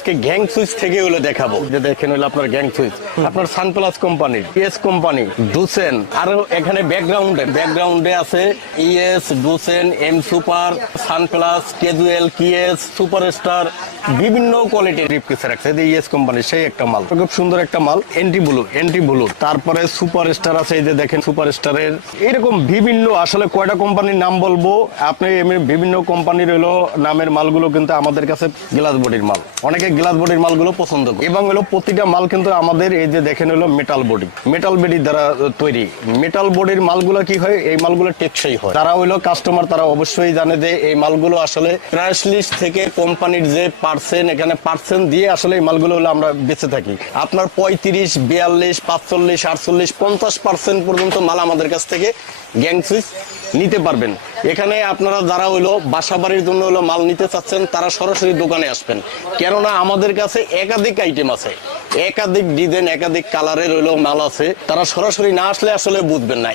আজকে gang switch থেকে হলো দেখাবো। যে দেখেন হলো আপনার গ্যাং সুইচ। আপনার সানপ্লাস ইএস কোম্পানি আরও এখানে ব্যাকগ্রাউন্ডে ব্যাকগ্রাউন্ডে আছে ES M super, Sunplus, casual, KS, superstar, বিভিন্ন কোয়ালিটির রাখছে। ইএস কোম্পানি সেই একটা মাল। খুব সুন্দর একটা মাল, এন্টি ব্লু এন্টি ব্লু। তারপরে সুপারস্টার আছে, এই যে দেখেন সুপারস্টারের। এরকম বিভিন্ন, আসলে কয়টা কোম্পানির নাম বলব? আপনি বিভিন্ন কোম্পানির হলো নামের মালগুলো কিন্তু আমাদের কাছে গ্লাস বডির মাল। অনেকে গ্লাস বডির মালগুলো পছন্দ করে। এবং হলো প্রতিটা মাল কিন্তু আমাদের এই যে দেখেন হলো মেটাল বডি মেটাল বডির দ্বারা তৈরি। মেটাল বডির মালগুলো কি হয়? এই মালগুলো টেকসই হয়। তারা হইল কাস্টমার তারা অবশ্যই জানে যে এই মালগুলো আসলে প্রাইস লিস্ট থেকে কোম্পানির যে পার্সেন্ট এখানে পার্সেন্ট দিয়ে আসলে এই মালগুলো হলো আমরা বেঁচে থাকি। আপনার পঁয়ত্রিশ, বিয়াল্লিশ, পাঁচচল্লিশ, আটচল্লিশ, পঞ্চাশ পার্সেন্ট পর্যন্ত মাল আমাদের কাছ থেকে গ্যাং সুইচ নিতে পারবেন। এখানে আপনারা যারা হইল বাসা বাড়ির জন্য হলো মাল নিতে চাচ্ছেন, তারা সরাসরি দোকানে আসবেন। কেননা আমাদের কাছে একাধিক আইটেম আছে। একাধিক ডিজাইন একাধিক কালারের হইলেও মাল আছে। তারা সরাসরি না আসলে আসলে বুঝবেন না।